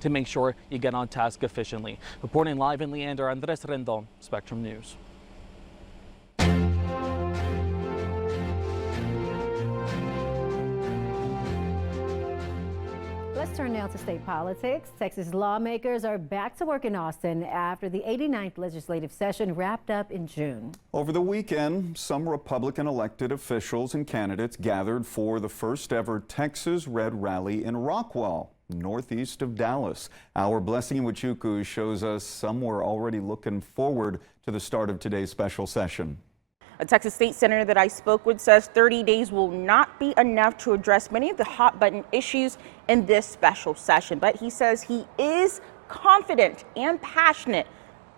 to make sure you get on task efficiently. Reporting live in Leander, Andres Rendon, Spectrum News. Let's turn now to state politics. Texas lawmakers are back to work in Austin after the 89th legislative session wrapped up in June. Over the weekend, some Republican elected officials and candidates gathered for the first ever Texas Red Rally in Rockwall, northeast of Dallas. Our Blessing Iwachuku shows us some were already looking forward to the start of today's special session. A Texas state senator that I spoke with says 30 days will not be enough to address many of the hot button issues in this special session, but he says he is confident and passionate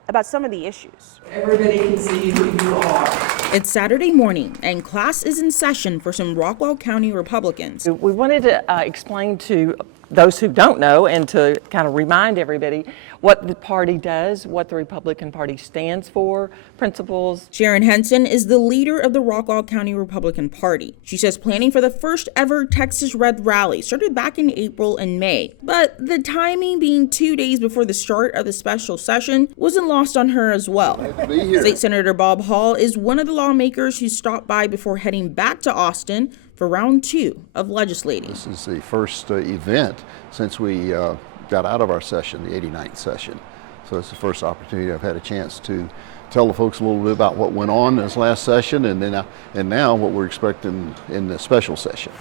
about some of the issues. Everybody can see who you are. It's Saturday morning and class is in session for some Rockwall County Republicans. We wanted to explain to those who don't know and to kind of remind everybody what the party does, what the Republican Party stands for, principles. Sharon Henson is the leader of the Rockwall County Republican Party. She says planning for the first ever Texas Red Rally started back in April and May, but the timing being 2 days before the start of the special session wasn't lost on her as well. State Senator Bob Hall is one of the lawmakers who stopped by before heading back to Austin for round 2 of legislating. This is the first event since we got out of our session, the 89th session. So it's the first opportunity I've had a chance to tell the folks a little bit about what went on in this last session and now what we're expecting in the special session.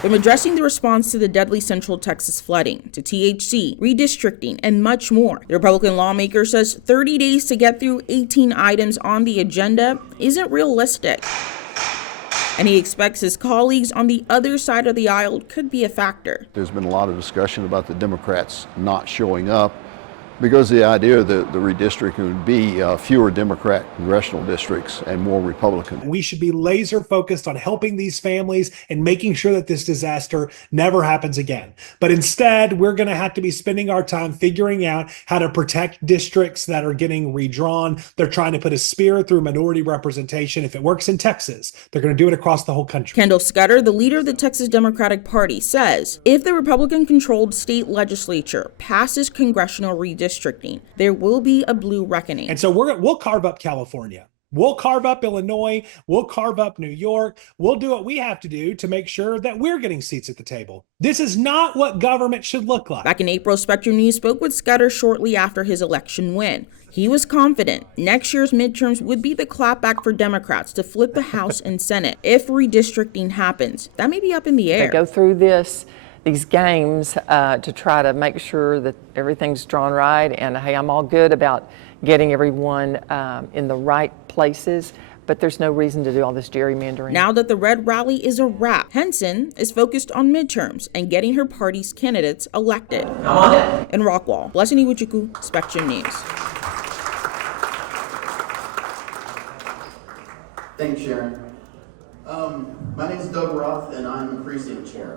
From addressing the response to the deadly Central Texas flooding, to THC, redistricting, and much more, the Republican lawmaker says 30 days to get through 18 items on the agenda isn't realistic. And he expects his colleagues on the other side of the aisle could be a factor. There's been a lot of discussion about the Democrats not showing up because the idea that the redistricting would be fewer Democrat congressional districts and more Republican. We should be laser focused on helping these families and making sure that this disaster never happens again. But instead, we're going to have to be spending our time figuring out how to protect districts that are getting redrawn. They're trying to put a spear through minority representation. If it works in Texas, they're going to do it across the whole country. Kendall Scudder, the leader of the Texas Democratic Party, says if the Republican-controlled state legislature passes congressional redistricting, there will be a blue reckoning. And so we'll carve up California. We'll carve up Illinois. We'll carve up New York. We'll do what we have to do to make sure that we're getting seats at the table. This is not what government should look like. Back in April, Spectrum News spoke with Scudder shortly after his election win. He was confident next year's midterms would be the clapback for Democrats to flip the House and Senate. If redistricting happens, that may be up in the air. They go through these games to try to make sure that everything's drawn right. And hey, I'm all good about getting everyone in the right places, but there's no reason to do all this gerrymandering. Now that the Red Rally is a wrap, Henson is focused on midterms and getting her party's candidates elected. In Rockwall, Blessing Iwachuku, Spectrum News. Thanks, Sharon. My name is Doug Roth, and I'm the precinct chair.